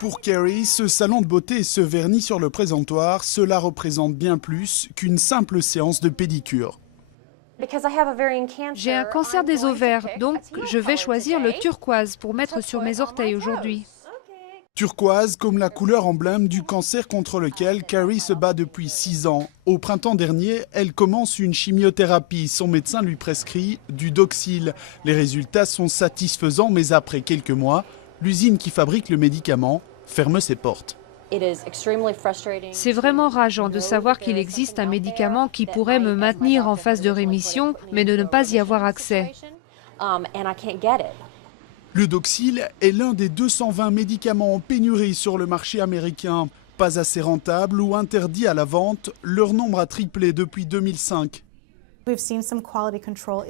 Pour Carrie, ce salon de beauté et ce vernis sur le présentoir, cela représente bien plus qu'une simple séance de pédicure. J'ai un cancer des ovaires, donc je vais choisir le turquoise pour mettre sur mes orteils aujourd'hui. Turquoise comme la couleur emblème du cancer contre lequel Carrie se bat depuis 6 ans. Au printemps dernier, elle commence une chimiothérapie. Son médecin lui prescrit du Doxil. Les résultats sont satisfaisants, mais après quelques mois, l'usine qui fabrique le médicament ferme ses portes. C'est vraiment rageant de savoir qu'il existe un médicament qui pourrait me maintenir en phase de rémission, mais de ne pas y avoir accès. Le Doxil est l'un des 220 médicaments en pénurie sur le marché américain. Pas assez rentable ou interdit à la vente, leur nombre a triplé depuis 2005.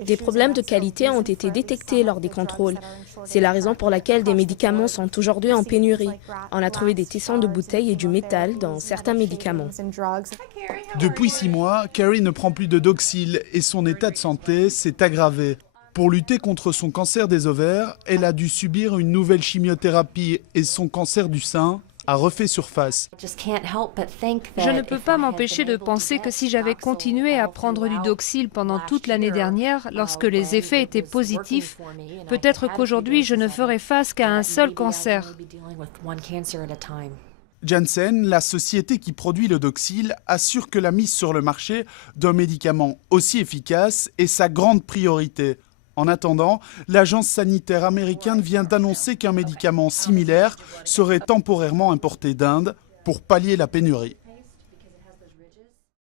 Des problèmes de qualité ont été détectés lors des contrôles. C'est la raison pour laquelle des médicaments sont aujourd'hui en pénurie. On a trouvé des tessons de bouteilles et du métal dans certains médicaments. Depuis 6 mois, Carrie ne prend plus de Doxil et son état de santé s'est aggravé. Pour lutter contre son cancer des ovaires, elle a dû subir une nouvelle chimiothérapie et son cancer du sein a refait surface. Je ne peux pas m'empêcher de penser que si j'avais continué à prendre du Doxil pendant toute l'année dernière, lorsque les effets étaient positifs, peut-être qu'aujourd'hui je ne ferais face qu'à un seul cancer. Janssen, la société qui produit le Doxil, assure que la mise sur le marché d'un médicament aussi efficace est sa grande priorité. En attendant, l'agence sanitaire américaine vient d'annoncer qu'un médicament similaire serait temporairement importé d'Inde pour pallier la pénurie.